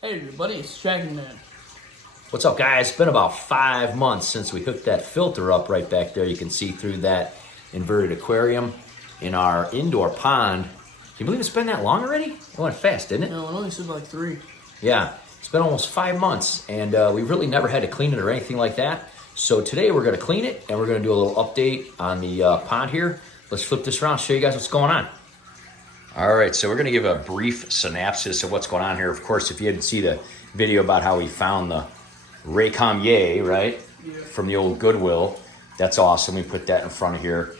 Hey everybody, it's Shaggy Man. What's up, guys? It's been about 5 months since we hooked that filter up right back there. You can see through that inverted aquarium in our indoor pond. Can you believe it's been that long already? It went fast, didn't it? No, it only said like 3. Yeah, it's been almost 5 months, and we really never had to clean it or anything like that. So today we're going to clean it, and we're going to do a little update on the pond here. Let's flip this around, show you guys what's going on. All right, so we're going to give a brief synopsis of what's going on here. Of course, if you didn't see the video about how we found the Reinstalling, right, from the old Goodwill, that's awesome. We put that in front of here.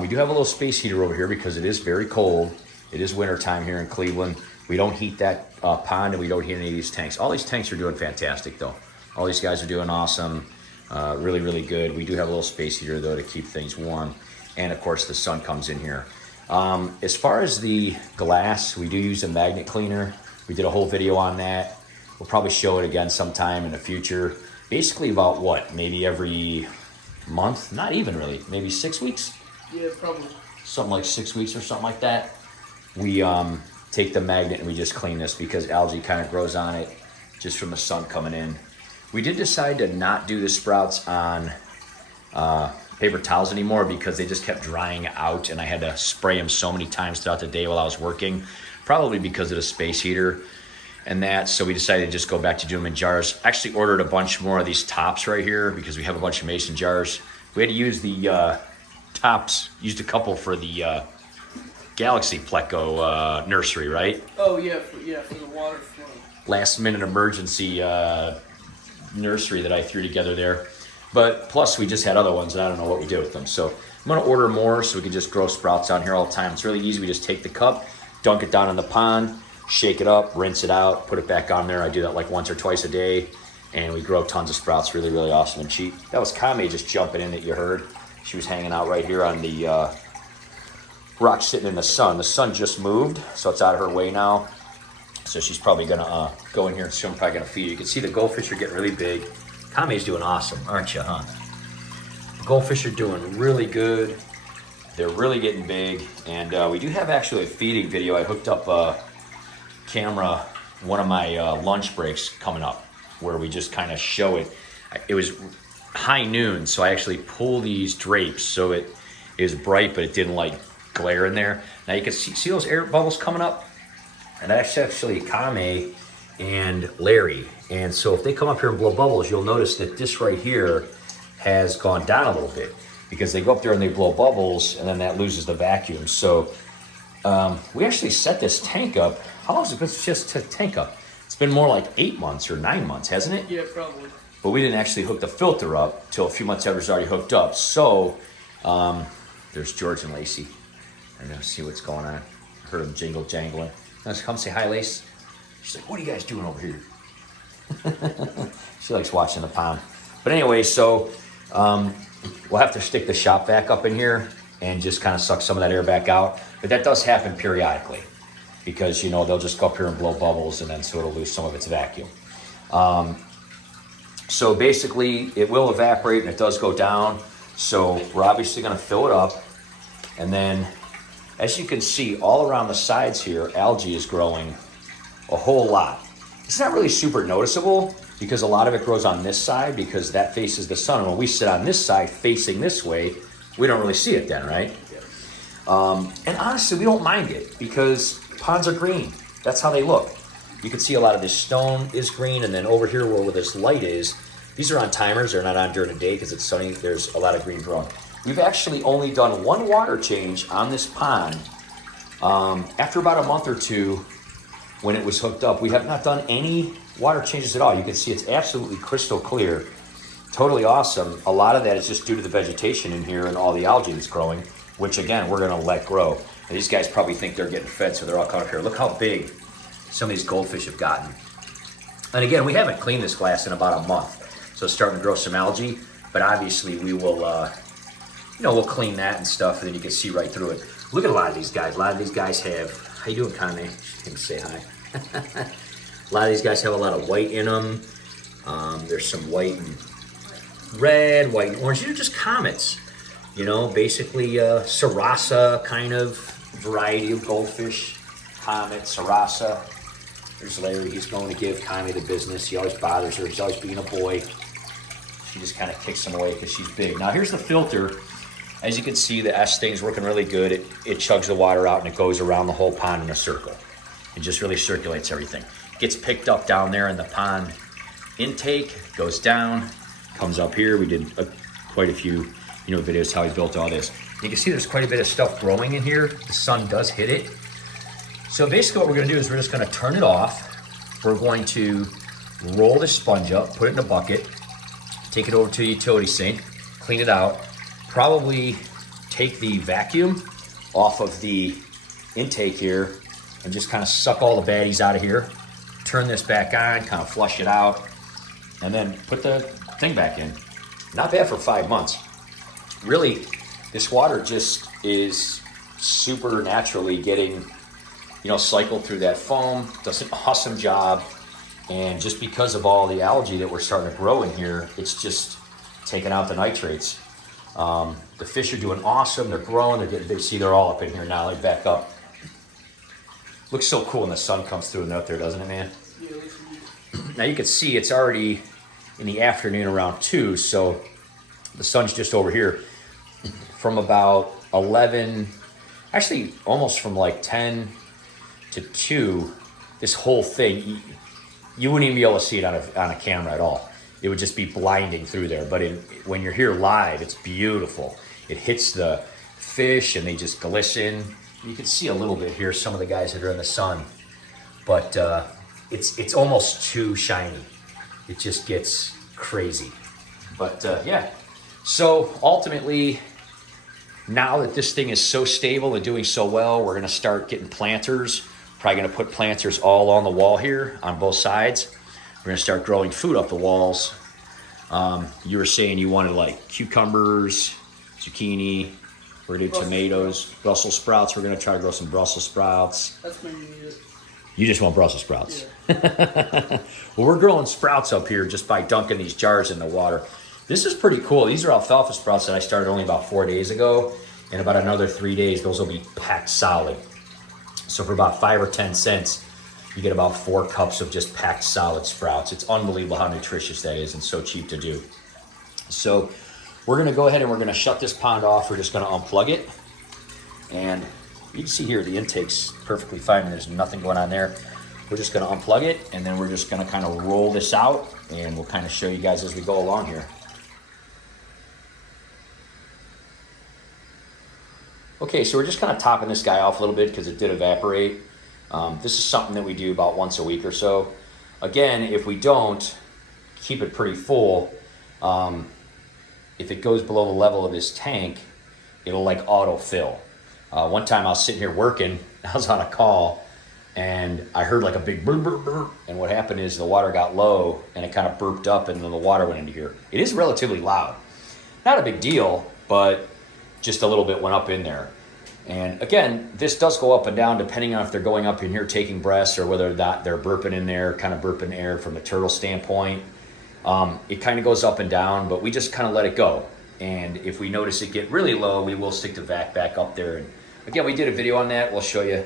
We do have a little space heater over here because it is very cold. It is winter time here in Cleveland. We don't heat that pond, and we don't heat any of these tanks. All these tanks are doing fantastic, though. All these guys are doing awesome, really, really good. We do have a little space heater, though, to keep things warm. And, of course, the sun comes in here. As far as the glass, we do use a magnet cleaner. We did a whole video on that. We'll probably show it again sometime in the future. Basically about what? Maybe every month? Not even really. Maybe 6 weeks? Yeah, probably. Something like 6 weeks or something like that. We take the magnet and we just clean this because algae kind of grows on it just from the sun coming in. We did decide to not do the sprouts on paper towels anymore because they just kept drying out, and I had to spray them so many times throughout the day while I was working, probably because of the space heater and that. So we decided to just go back to doing them in jars. Actually ordered a bunch more of these tops right here because we have a bunch of mason jars. We had to use the tops, used a couple for the Galaxy Pleco nursery, right? Oh yeah, for the water flow. Last minute emergency nursery that I threw together there. But plus we just had other ones and I don't know what we did with them. So I'm gonna order more so we can just grow sprouts on here all the time. It's really easy. We just take the cup, dunk it down in the pond, shake it up, rinse it out, put it back on there. I do that like once or twice a day, and we grow tons of sprouts. Really, really awesome and cheap. That was Kame just jumping in that you heard. She was hanging out right here on the rock sitting in the sun. The sun just moved, so it's out of her way now. So she's probably gonna go in here and soon probably gonna feed her. You can see the goldfish are getting really big. Kame's doing awesome, aren't you, huh? The goldfish are doing really good. They're really getting big, and we do have actually a feeding video. I hooked up a camera, one of my lunch breaks coming up, where we just kind of show it. It was high noon, so I actually pull these drapes so it is bright, but it didn't like glare in there. Now you can see those air bubbles coming up, and that's actually Kame and Larry. And so if they come up here and blow bubbles, you'll notice that this right here has gone down a little bit because they go up there and they blow bubbles, and then that loses the vacuum. So we actually set this tank up. How long has it been just to tank up? It's been more like 8 months or 9 months, hasn't it? Yeah, probably. But we didn't actually hook the filter up till a few months after it was already hooked up. So there's George and Lacey. I'm gonna see what's going on. I heard them jingle jangling. Let's come say hi, Lace. She's like, what are you guys doing over here? She likes watching the pond. But anyway, so we'll have to stick the shop vac up in here and just kind of suck some of that air back out. But that does happen periodically because, you know, they'll just go up here and blow bubbles, and then so it'll lose some of its vacuum. So basically, it will evaporate and it does go down. So we're obviously going to fill it up. And then, as you can see, all around the sides here, algae is growing a whole lot. It's not really super noticeable because a lot of it grows on this side because that faces the sun. And when we sit on this side facing this way, we don't really see it then, right? And honestly, we don't mind it because ponds are green. That's how they look. You can see a lot of this stone is green, and then over here where this light is, these are on timers. They're not on during the day because it's sunny. There's a lot of green growing. We've actually only done one water change on this pond after about a month or two when it was hooked up. We have not done any water changes at all. You can see it's absolutely crystal clear. Totally awesome. A lot of that is just due to the vegetation in here and all the algae that's growing, which again, we're gonna let grow. And these guys probably think they're getting fed, so they're all coming up here. Look how big some of these goldfish have gotten. And again, we haven't cleaned this glass in about a month, so it's starting to grow some algae, but obviously we will, we'll clean that and stuff, and then you can see right through it. Look at a lot of these guys. A lot of these guys have, how you doing, Kame? She can say hi. A lot of these guys have a lot of white in them. There's some white and red, white and orange. These are just comets. You know, basically Sarasa kind of variety of goldfish. Comet, Sarasa. There's Larry. He's going to give Connie the business. He always bothers her. He's always being a boy. She just kind of kicks him away because she's big. Now here's the filter. As you can see, the S thing's working really good. It chugs the water out and it goes around the whole pond in a circle. It just really circulates everything. Gets picked up down there in the pond intake, goes down, comes up here. We did quite a few, videos how he built all this. You can see there's quite a bit of stuff growing in here. The sun does hit it. So basically what we're gonna do is we're just gonna turn it off. We're going to roll this sponge up, put it in a bucket, take it over to the utility sink, clean it out, probably take the vacuum off of the intake here and just kind of suck all the baddies out of here. Turn this back on, kind of flush it out, and then put the thing back in. Not bad for 5 months. Really, this water just is super naturally getting, cycled through that foam. Does an awesome job. And just because of all the algae that we're starting to grow in here, it's just taking out the nitrates. The fish are doing awesome. They're growing. They're getting big. See, they're all up in here now. They back up. Looks so cool when the sun comes through and up there, doesn't it, man? Yeah, it looks neat. Now you can see it's already in the afternoon around 2, so the sun's just over here. From about 11, actually almost from like 10 to 2, this whole thing, you wouldn't even be able to see it on a camera at all. It would just be blinding through there. But when you're here live, it's beautiful. It hits the fish and they just glisten. You can see a little bit here, some of the guys that are in the sun, but it's almost too shiny. It just gets crazy. But yeah, so ultimately, now that this thing is so stable and doing so well, we're gonna start getting planters. Probably gonna put planters all on the wall here on both sides. We're gonna start growing food up the walls. You were saying you wanted like cucumbers, zucchini, we're gonna do tomatoes, Brussels sprouts. We're gonna try to grow some Brussels sprouts. That's when you need it. You just want Brussels sprouts. Yeah. Well, we're growing sprouts up here just by dunking these jars in the water. This is pretty cool. These are alfalfa sprouts that I started only about 4 days ago. In about another 3 days, those will be packed solid. So for about 5 or 10 cents, you get about 4 cups of just packed solid sprouts. It's unbelievable how nutritious that is and so cheap to do. So we're gonna go ahead and we're gonna shut this pond off. We're just gonna unplug it. And you can see here, the intake's perfectly fine. There's nothing going on there. We're just gonna unplug it and then we're just gonna kind of roll this out and we'll kind of show you guys as we go along here. Okay, so we're just kind of topping this guy off a little bit because it did evaporate. This is something that we do about once a week or so. Again, if we don't keep it pretty full, if it goes below the level of this tank, it'll like autofill. One time I was sitting here working, I was on a call, and I heard like a big burp, burp, burp. And what happened is the water got low, and it kind of burped up, and then the water went into here. It is relatively loud. Not a big deal, but just a little bit went up in there. And again, this does go up and down depending on if they're going up in here taking breaths or whether that they're burping in there, kind of burping air from a turtle standpoint. It kind of goes up and down, but we just kind of let it go. And if we notice it get really low, we will stick the vac back up there. And again, we did a video on that. We'll show you.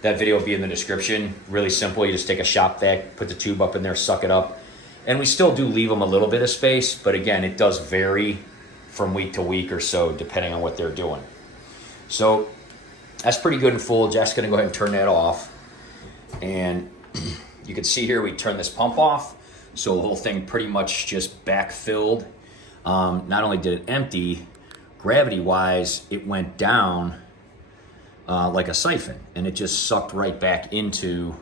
That video will be in the description. Really simple. You just take a shop vac, put the tube up in there, suck it up. And we still do leave them a little bit of space, but again, it does vary from week to week or so, depending on what they're doing. So that's pretty good and full. Jeff's gonna go ahead and turn that off. And you can see here, we turn this pump off. So the whole thing pretty much just backfilled. Not only did it empty, gravity-wise, it went down like a siphon, and it just sucked right back into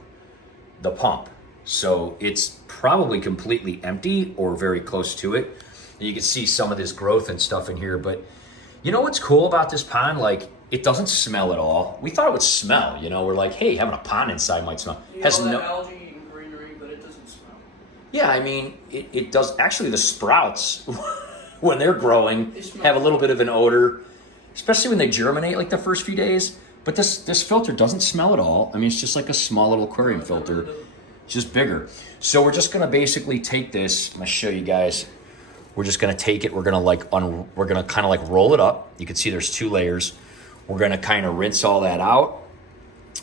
the pump. So it's probably completely empty or very close to it. And you can see some of this growth and stuff in here, but you know what's cool about this pond? Like, it doesn't smell at all. We thought it would smell, we're like, hey, having a pond inside might smell. Has no algae and greenery, but it doesn't smell. Yeah, I mean, it does. Actually, the sprouts, when they're growing, have a little bit of an odor, especially when they germinate like the first few days. But this filter doesn't smell at all. I mean, it's just like a small little aquarium filter, just bigger. So we're just gonna basically take this. I'm gonna show you guys. We're just gonna take it. We're gonna kind of like roll it up. You can see there's 2 layers. We're gonna kind of rinse all that out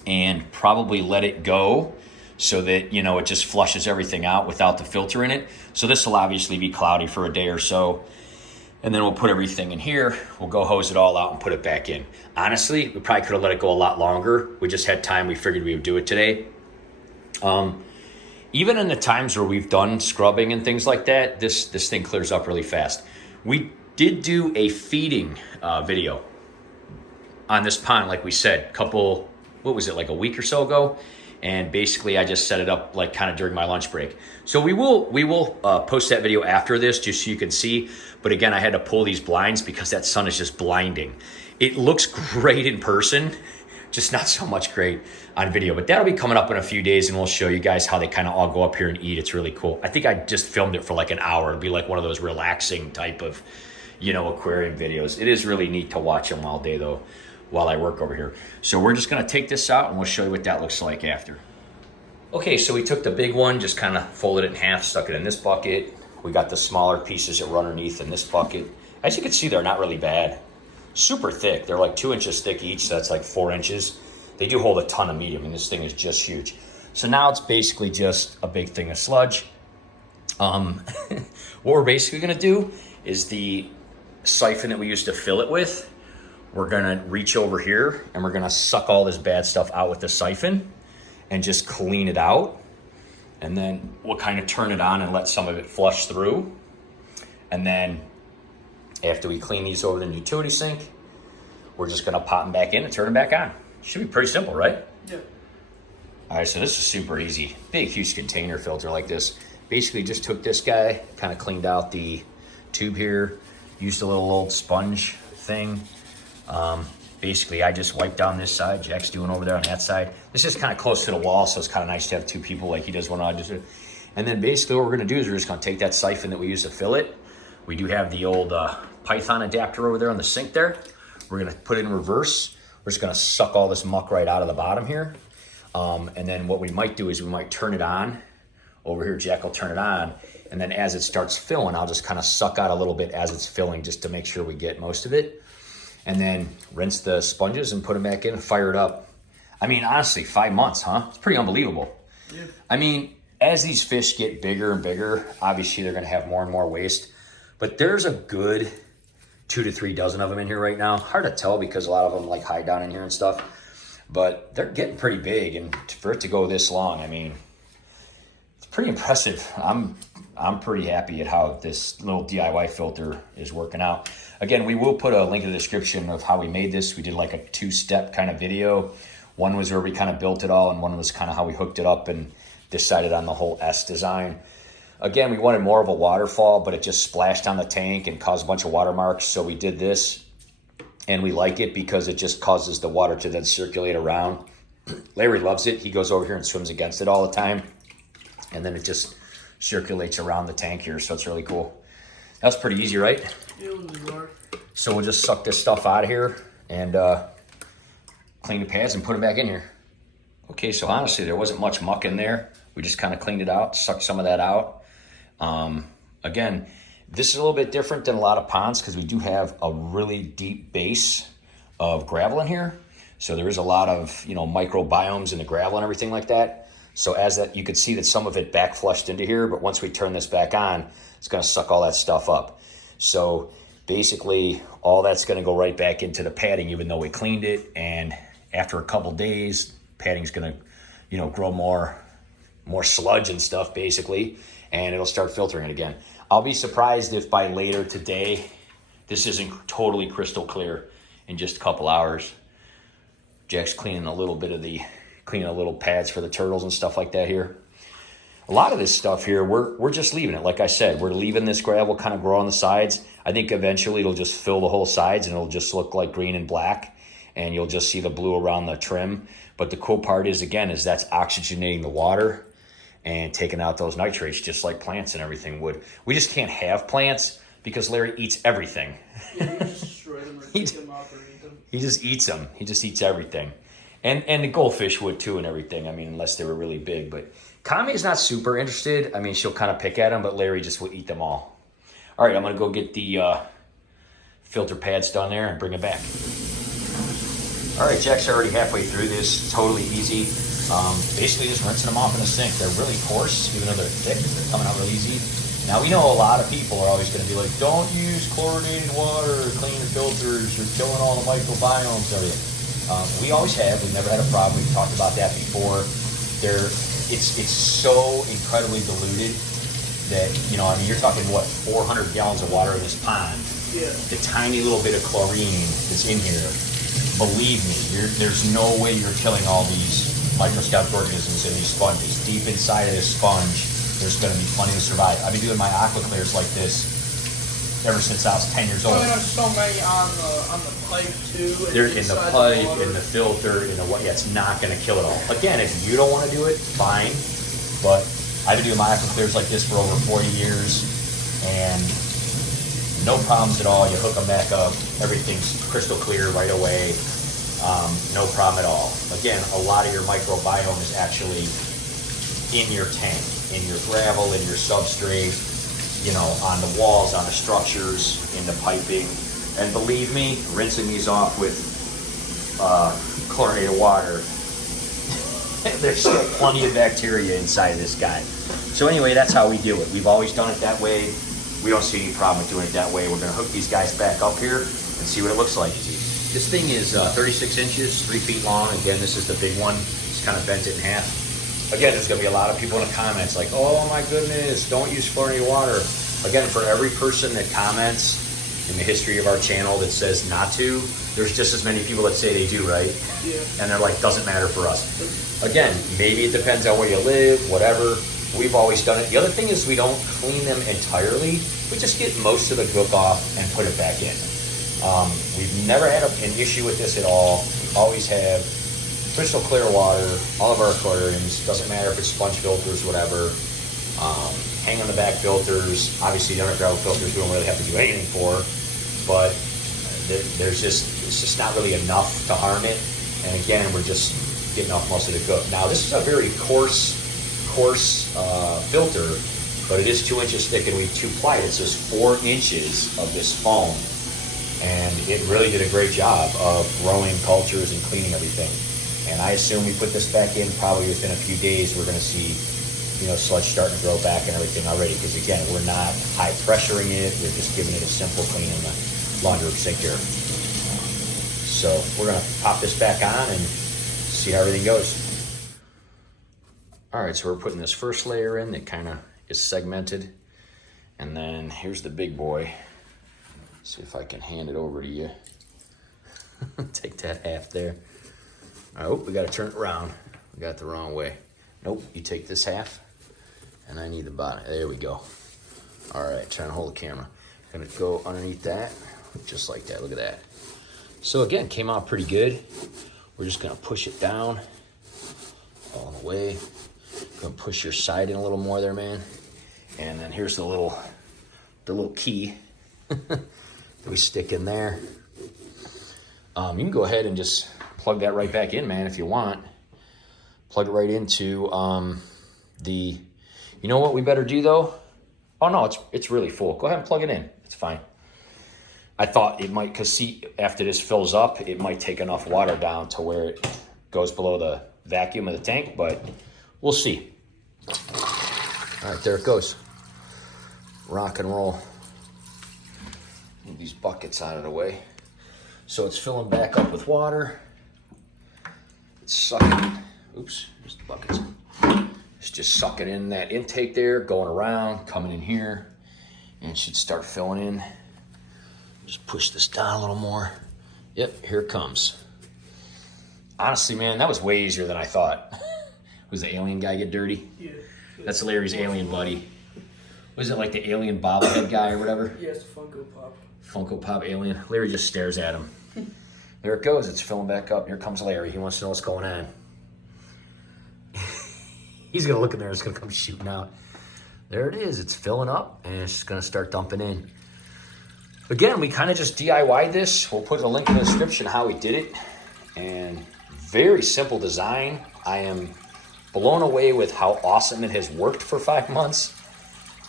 and probably let it go so that, you know, it just flushes everything out without the filter in it. So this will obviously be cloudy for a day or so. And then we'll put everything in here. We'll go hose it all out and put it back in. Honestly, we probably could have let it go a lot longer. We just had time. We figured we would do it today. Even in the times where we've done scrubbing and things like that, this thing clears up really fast. We did do a feeding video on this pond, like we said, like a week or so ago. And basically I just set it up like kind of during my lunch break. So we will post that video after this just so you can see. But again, I had to pull these blinds because that sun is just blinding. It looks great in person, just not so much great on video. But that'll be coming up in a few days and we'll show you guys how they kind of all go up here and eat. It's really cool. I think I just filmed it for like an hour. It'd be like one of those relaxing type of, you know, aquarium videos. It is really neat to watch them all day though, while I work over here. So we're just gonna take this out and we'll show you what that looks like after. Okay, so we took the big one, just kind of folded it in half, stuck it in this bucket. We got the smaller pieces that run underneath in this bucket. As you can see, they're not really bad. Super thick, they're like 2 inches thick each, so that's like 4 inches. They do hold a ton of medium, and this thing is just huge. So now it's basically just a big thing of sludge. What we're basically gonna do is the siphon that we used to fill it with, we're gonna reach over here and we're gonna suck all this bad stuff out with the siphon and just clean it out. And then we'll kind of turn it on and let some of it flush through. And then after we clean these over the utility sink, we're just gonna pop them back in and turn them back on. Should be pretty simple, right? Yeah. All right, so this is super easy. Big, huge container filter like this. Basically just took this guy, kind of cleaned out the tube here, used a little old sponge thing. Basically, I just wiped down this side. Jack's doing over there on that side. This is kind of close to the wall, so it's kind of nice to have two people like he does when I just do. And then basically what we're gonna do is we're just gonna take that siphon that we use to fill it. We do have the old Python adapter over there on the sink there. We're gonna put it in reverse. We're just gonna suck all this muck right out of the bottom here. And then what we might do is we might turn it on. Over here, Jack will turn it on. And then as it starts filling, I'll just kind of suck out a little bit as it's filling just to make sure we get most of it. And then rinse the sponges and put them back in and fire it up. I mean, honestly, 5 months, huh? It's pretty unbelievable. Yeah. I mean, as these fish get bigger and bigger, obviously they're gonna have more and more waste. But there's a good 2 to 3 dozen of them in here right now. Hard to tell because a lot of them like hide down in here and stuff. But they're getting pretty big, and for it to go this long, I mean, it's pretty impressive. I'm pretty happy at how this little DIY filter is working out. Again, we will put a link in the description of how we made this. We did like a 2-step kind of video. One was where we kind of built it all, and one was kind of how we hooked it up and decided on the whole S design. Again, we wanted more of a waterfall, but it just splashed on the tank and caused a bunch of watermarks. So we did this, and we like it because it just causes the water to then circulate around. Larry loves it. He goes over here and swims against it all the time. And then it just circulates around the tank here, so it's really cool. That's pretty easy, right? So we'll just suck this stuff out of here and clean the pads and put them back in here. Okay, so honestly, there wasn't much muck in there. We just kind of cleaned it out, sucked some of that out. Again, this is a little bit different than a lot of ponds because we do have a really deep base of gravel in here. So there is a lot of, you know, microbiomes in the gravel and everything like that. So as that, you could see that some of it back flushed into here, but once we turn this back on, it's gonna suck all that stuff up. So basically all that's gonna go right back into the padding, even though we cleaned it. And after a couple days, padding's gonna, you know, grow more sludge and stuff basically, and it'll start filtering it again. I'll be surprised if by later today, this isn't totally crystal clear in just a couple hours. Jack's cleaning a little pads for the turtles and stuff like that here. A lot of this stuff here, we're just leaving it. Like I said, we're leaving this gravel kind of grow on the sides. I think eventually it'll just fill the whole sides and it'll just look like green and black, and you'll just see the blue around the trim. But the cool part is, again, is that's oxygenating the water and taking out those nitrates just like plants and everything would. We just can't have plants because Larry eats everything. Yeah, you just destroy them or take them off or eat them. He just eats them. He just eats everything. And the goldfish would too and everything. I mean, unless they were really big. But Kami is not super interested. I mean, she'll kind of pick at them, but Larry just will eat them all. All right, I'm going to go get the filter pads done there and bring it back. All right, Jack's already halfway through this. Totally easy. Basically just rinsing them off in the sink. They're really coarse, even though they're thick, they're coming out real easy. Now we know a lot of people are always going to be like, don't use chlorinated water, clean the filters, you're killing all the microbiomes, everything. We always have, we've never had a problem, we've talked about that before. It's so incredibly diluted that, you know, I mean, you're talking, what, 400 gallons of water in this pond. Yeah. The tiny little bit of chlorine that's in here, believe me, there's no way you're killing all these microscopic organisms in these sponges. Deep inside of this sponge, there's going to be plenty to survive. I've been doing my aqua clears like this ever since I was 10 years old. Oh, there's so many on the pipe too. They're in the pipe, in the filter, in the what? Yeah, it's not going to kill it all. Again, if you don't want to do it, fine. But I've been doing my aqua clears like this for over 40 years, and no problems at all. You hook them back up, everything's crystal clear right away. No problem at all. Again, a lot of your microbiome is actually in your tank, in your gravel, in your substrate, you know, on the walls, on the structures, in the piping. And believe me, rinsing these off with chlorinated water, there's still plenty of bacteria inside of this guy. So anyway, that's how we do it. We've always done it that way. We don't see any problem with doing it that way. We're going to hook these guys back up here and see what it looks like. This thing is 36 inches, 3 feet long. Again, this is the big one. Just kind of bent it in half. Again, there's going to be a lot of people in the comments like, oh my goodness, don't use fluorinated water. Again, for every person that comments in the history of our channel that says not to, there's just as many people that say they do, right? Yeah. And they're like, doesn't matter for us. Again, maybe it depends on where you live, whatever. We've always done it. The other thing is we don't clean them entirely. We just get most of the gook off and put it back in. We've never had an issue with this at all. We always have crystal clear water, all of our aquariums. Doesn't matter if it's sponge filters, whatever. Hang on the back filters. Obviously, the underground filters we don't really have to do anything for, but it's just not really enough to harm it. And again, we're just getting off most of the gook. Now, this is a very coarse filter, but it is 2 inches thick, and we 2-plied it, so it's 4 inches of this foam. And it really did a great job of growing cultures and cleaning everything. And I assume we put this back in probably within a few days, we're going to see, you know, sludge starting to grow back and everything already. Because again, we're not high pressuring it. We're just giving it a simple clean in the laundry room sink here. So we're going to pop this back on and see how everything goes. All right, so we're putting this first layer in that kind of is segmented. And then here's the big boy. See if I can hand it over to you. Take that half there. Oh, we got to turn it around. We got it the wrong way. Nope, you take this half, and I need the bottom. There we go. All right, trying to hold the camera. Gonna go underneath that, just like that. Look at that. So again, came out pretty good. We're just gonna push it down all the way. Gonna push your side in a little more there, man. And then here's the little key that we stick in there. You can go ahead and just plug that right back in, man, if you want. Plug it right into you know what we better do though? Oh no, it's really full. Go ahead and plug it in. It's fine. I thought it might, because see, after this fills up, it might take enough water down to where it goes below the vacuum of the tank, but we'll see. All right, there it goes. Rock and roll. Move these buckets out of the way. So it's filling back up with water. It's sucking, oops, there's the buckets. It's just sucking in that intake there, going around, coming in here, and it should start filling in. Just push this down a little more. Yep, here it comes. Honestly, man, that was way easier than I thought. Was the alien guy get dirty? Yeah. That's Larry's alien buddy. Was it like the alien bobblehead guy or whatever? Yeah, it's Funko Pop. Funko Pop alien. Larry just stares at him. There it goes. It's filling back up. Here comes Larry. He wants to know what's going on. He's going to look in there. It's going to come shooting out. There it is. It's filling up, and it's just going to start dumping in. Again, we kind of just DIY'd this. We'll put a link in the description how we did it. And very simple design. I am blown away with how awesome it has worked for 5 months.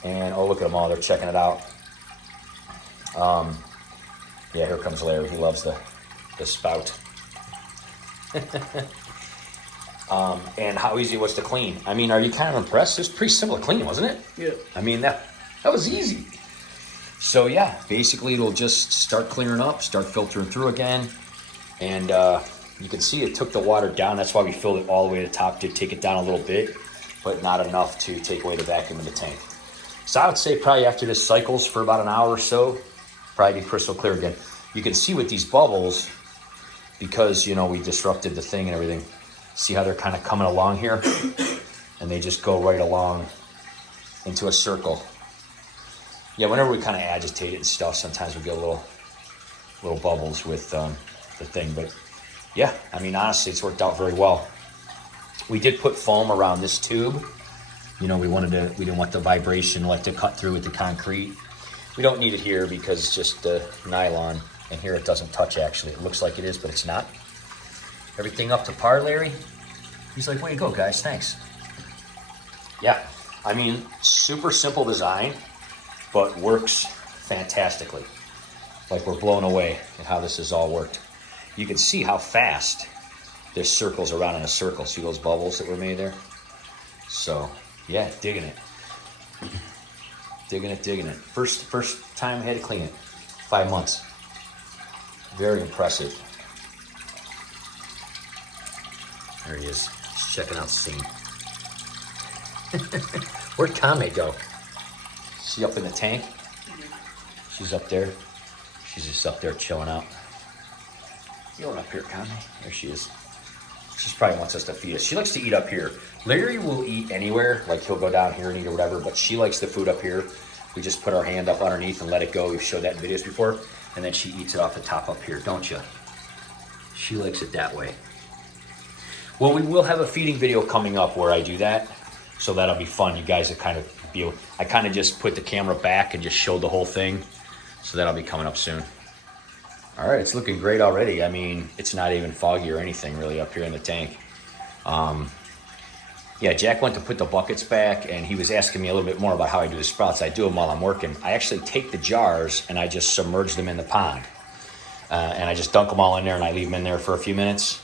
And, oh, look at them all. They're checking it out. Yeah, here comes Larry. He loves the spout. and how easy it was to clean. I mean, are you kind of impressed? It was pretty simple to clean, wasn't it? Yeah. I mean, that was easy. So yeah, basically it'll just start clearing up, start filtering through again. And you can see it took the water down. That's why we filled it all the way to the top, to take it down a little bit, but not enough to take away the vacuum in the tank. So I would say probably after this cycles for about an hour or so, probably be crystal clear again. You can see with these bubbles, because, you know, we disrupted the thing and everything, see how they're kind of coming along here? And they just go right along into a circle. Yeah, whenever we kind of agitate it and stuff, sometimes we get little bubbles with the thing. But yeah, I mean, honestly, it's worked out very well. We did put foam around this tube. You know, we didn't want the vibration like to cut through with the concrete. We don't need it here because it's just the nylon, and here it doesn't touch actually. It looks like it is, but it's not. Everything up to par, Larry? He's like, way to go, guys, thanks. Yeah, I mean, super simple design, but works fantastically. Like, we're blown away at how this has all worked. You can see how fast this circles around in a circle. See those bubbles that were made there? So, yeah, digging it. Digging it. First time I had to clean it. 5 months. Very impressive. There he is. He's checking out the scene. Where'd Kame go? Is she up in the tank? She's up there. She's just up there chilling out. You going up here, Kame? There she is. She probably wants us to feed us. She likes to eat up here. Larry will eat anywhere, like he'll go down here and eat or whatever, but she likes the food up here. We just put our hand up underneath and let it go. We've showed that in videos before. And then she eats it off the top up here, don't you? She likes it that way. Well, we will have a feeding video coming up where I do that. So that'll be fun. You guys will kind of be, I kind of just put the camera back and just showed the whole thing. So that'll be coming up soon. All right, it's looking great already. I mean, it's not even foggy or anything really up here in the tank. Yeah, Jack went to put the buckets back and he was asking me a little bit more about how I do the sprouts. I do them while I'm working. I actually take the jars and I just submerge them in the pond. And I just dunk them all in there and I leave them in there for a few minutes.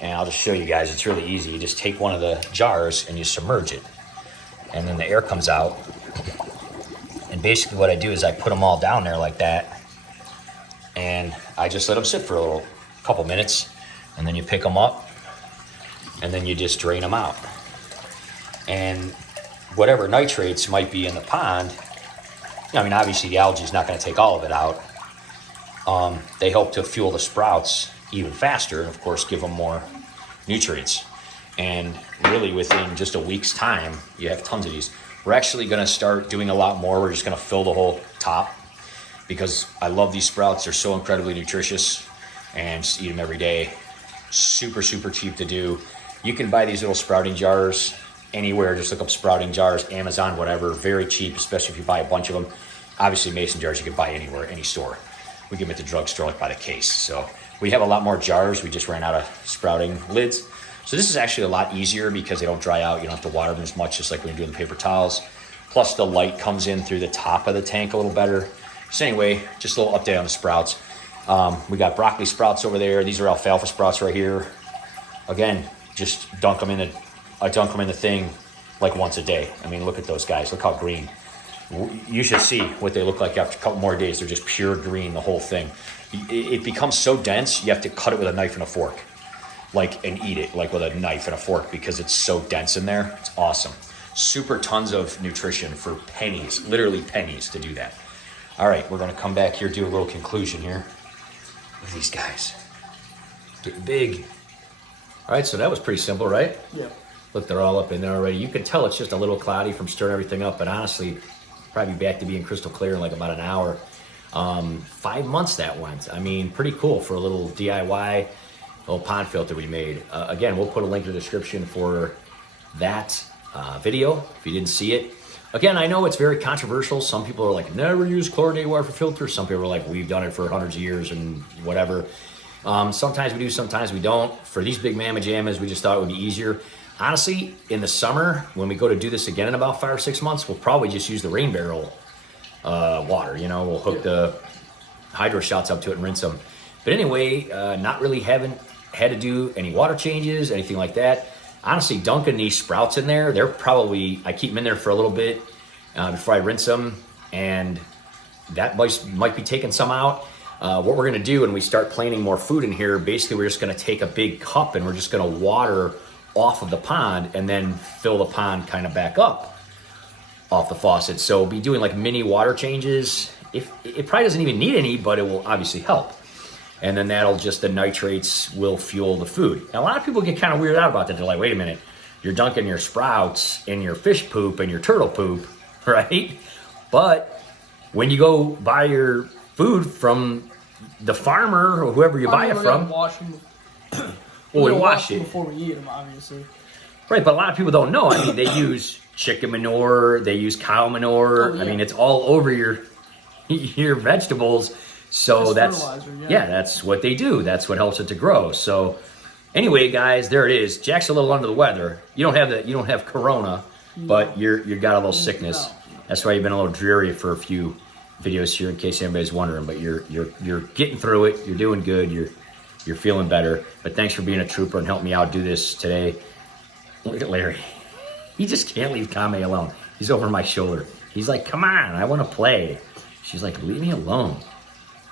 And I'll just show you guys, it's really easy. You just take one of the jars and you submerge it. And then the air comes out. And basically what I do is I put them all down there like that. And I just let them sit for a couple minutes. And then you pick them up. And then you just drain them out. And whatever nitrates might be in the pond, I mean, obviously the algae is not going to take all of it out. They help to fuel the sprouts even faster, and of course give them more nutrients. And really within just a week's time, you have tons of these. We're actually going to start doing a lot more. We're just going to fill the whole top because I love these sprouts. They're so incredibly nutritious and just eat them every day. Super, super cheap to do. You can buy these little sprouting jars anywhere. Just look up sprouting jars, Amazon, whatever. Very cheap, especially if you buy a bunch of them. Obviously mason jars you can buy anywhere, any store. We get them at the drugstore like by the case. So we have a lot more jars. We just ran out of sprouting lids. So this is actually a lot easier because they don't dry out. You don't have to water them as much, just like when you're doing the paper towels. Plus the light comes in through the top of the tank a little better. So anyway, just a little update on the sprouts. We got broccoli sprouts over there. These are alfalfa sprouts right here. Again, just dunk them in the thing like once a day. I mean, look at those guys. Look how green. You should see what they look like after a couple more days. They're just pure green, the whole thing. It becomes so dense, you have to cut it with a knife and a fork. And eat it like with a knife and a fork because it's so dense in there. It's awesome. Super tons of nutrition for pennies, literally pennies to do that. All right, we're gonna come back here, do a little conclusion here. Look at these guys, getting big. All right, so that was pretty simple, right? Yeah. Look, they're all up in there already. You can tell it's just a little cloudy from stirring everything up, but honestly, probably back to being crystal clear in like about an hour. 5 months that went. I mean, pretty cool for a little DIY little pond filter we made. Again, we'll put a link in the description for that video if you didn't see it. Again, I know it's very controversial. Some people are like, never use chlorinated water for filters. Some people are like, we've done it for hundreds of years and whatever. Sometimes we do, sometimes we don't. For these big mamma jammas, we just thought it would be easier. Honestly, in the summer, when we go to do this again in about 5 or 6 months, we'll probably just use the rain barrel water. You know, we'll hook the hydro shots up to it and rinse them. But anyway, not really haven't had to do any water changes, anything like that. honestly, dunking these sprouts in there, they're probably, I keep them in there for a little bit before I rinse them, and that might be taking some out. What we're gonna do when we start planting more food in here, basically we're just gonna take a big cup and we're just gonna water off of the pond and then fill the pond kind of back up off the faucet. So we'll be doing like mini water changes. If it probably doesn't even need any, but it will obviously help. And then the nitrates will fuel the food. And a lot of people get kind of weirded out about that. They're like, wait a minute, you're dunking your sprouts in your fish poop and your turtle poop, right? But when you go buy your food from the farmer or whoever you buy it from, Wash them. we wash it before we eat them, obviously. Right, but a lot of people don't know. I mean, they use chicken manure, they use cow manure. Oh, yeah. I mean, it's all over your vegetables. So that's that's what they do. That's what helps it to grow. So anyway, guys, there it is. Jack's a little under the weather. You don't have corona, but you got a little sickness. No. That's why you've been a little dreary for a few videos here, in case anybody's wondering. But you're getting through it. You're doing good. You're feeling better. But thanks for being a trooper and helping me out do this today. Look at Larry. He just can't leave Kame alone. He's over my shoulder. He's like, come on, I want to play. She's like, leave me alone.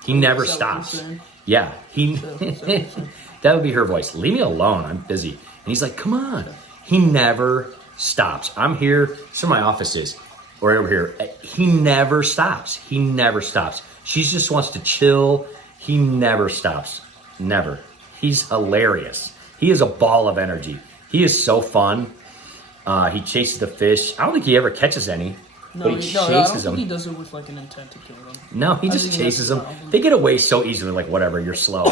He never stops. Yeah, that would be her voice. Leave me alone, I'm busy. And he's like, come on. He never stops. I'm here. This is where my office is. Right over here. He never stops. He never stops. She just wants to chill. He never stops. Never. He's hilarious. He is a ball of energy. He is so fun. He chases the fish. I don't think he ever catches any. But he chases them. He does it with like an intent to kill them. No, he just chases them. They get away so easily. Like, whatever, you're slow.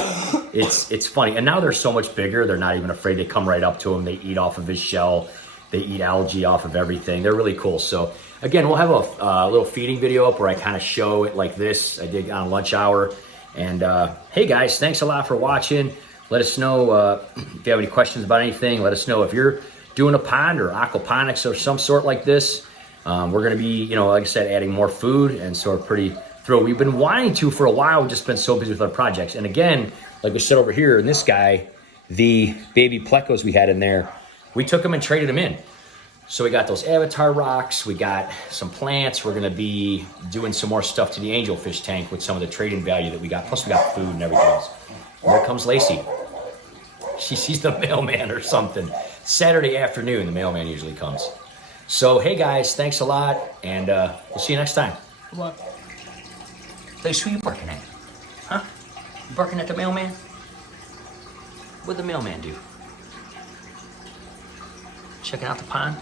It's funny. And now they're so much bigger. They're not even afraid. They come right up to him. They eat off of his shell. They eat algae off of everything. They're really cool. So again, we'll have a little feeding video up where I kind of show it like this. I did on lunch hour. And hey guys, thanks a lot for watching. Let us know if you have any questions about anything. Let us know if you're doing a pond or aquaponics or some sort like this. We're going to be, like I said, adding more food, and so we're pretty thrilled. We've been wanting to for a while. We've just been so busy with our projects. And again, like we said over here, and this guy, the baby plecos we had in there, we took them and traded them in. So we got those avatar rocks. We got some plants. We're going to be doing some more stuff to the angelfish tank with some of the trading value that we got. Plus we got food and everything else. And there comes Lacey. She sees the mailman or something. Saturday afternoon, the mailman usually comes. So, hey guys, thanks a lot, and we'll see you next time. What? Lace, who you barking at? Huh? You barking at the mailman? What'd the mailman do? Checking out the pond?